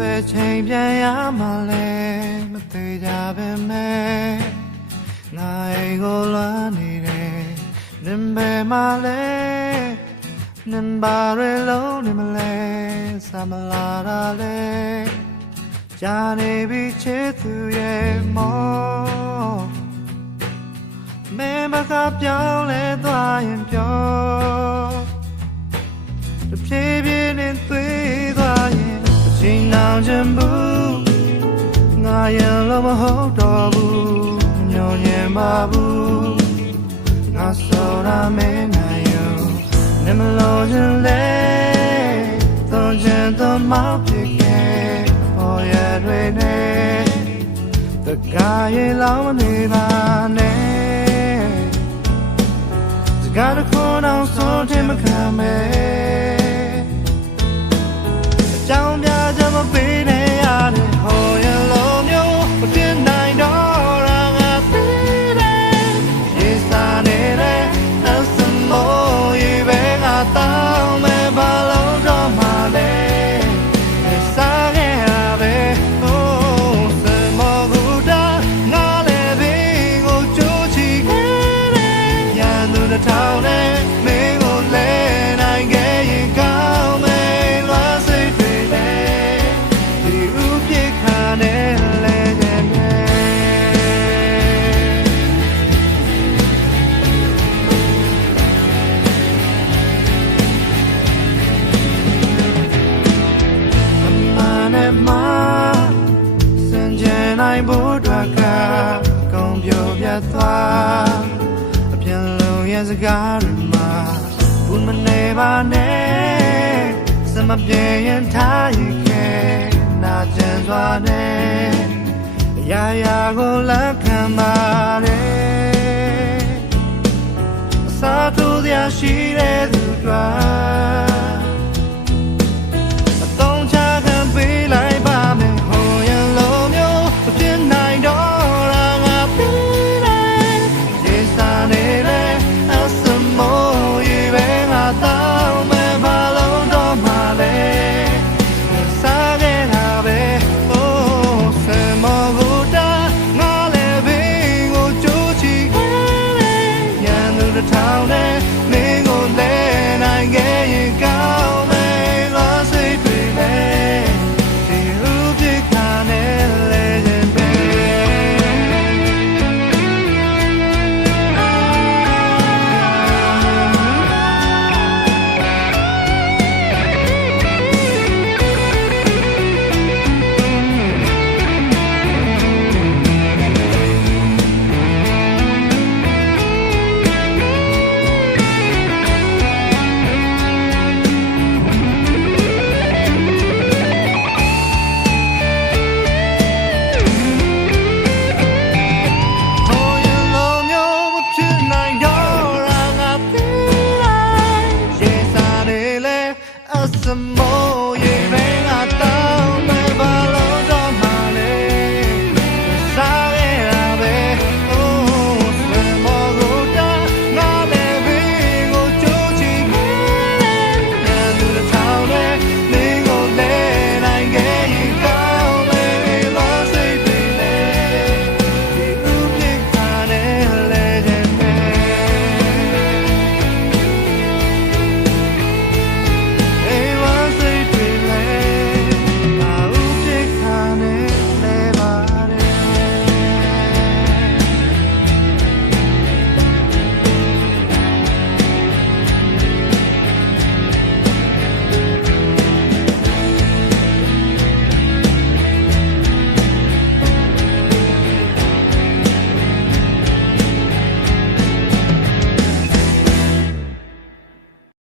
ပဲချိန်ပြန်ရမှာလဲမသေးကြပဲမဲ့ငါအိမ်ကိုလွမ်းနေတယ်နင်ပဲမလဲနင်ဘာရဲလုံးနေမလဲစမလာတာလဲကြာနေပြီချစ်သူရဲ့မောမဲမကပြောင်းလဲသွားရင်ပြောတဖြည်းဖြည်းနဲ့သွေးသွားရင်အချိန်နောင်ချင်ဘူးငါရင်လို့မဟုတ်တော့ဘူးညှော်ညင်ပါဘူးငါစောရမဲနိုင်ရောနေမလို့ခြင်းလဲသွန်ချင်သွန်မောက်ဖြစ်ခဲ့ပေါ်ရတွေနဲ့တကားရေလောင်းနေပါနဲ့စကားတစ်ခုတော့ဆုံးချင်မခံမဲအကြောင်းပြချက်မပေးနဲ့ရတဲ့ဟောရလုံးမျိုးမတင်နိုင်တော့ရာငါသိတယ်ရေစာနေတဲ့နှစမိုးရေပဲငါတောင်းမဲ့ဘာလို့တော့မှလဲစားခဲ့ရပဲဟိုးစမောကူတာငါလည်းဘင်းကိုကြိုးချီခဲ့တယ်ရန်သူတစ်ထောင်နဲ့မင်းကိုလဲနိုင်ခဲ့ရင်ကောင်းမယ်လွားစိတ်တွေနဲ့ဒီဥပြေခါနဲ့လဲခဲ့တယ်စင်ကြယ်နိုင်ဖို့အတွက်ကကုံပြိုပြတ်သွားအပြင်လုံးရဲ့စကားတွေမှာဘူးမနေပါနဲ့စမပြေရင်ထားရင်ခဲနာကျန်စွာနဲ့အရာရာကိုလက်ခံပါ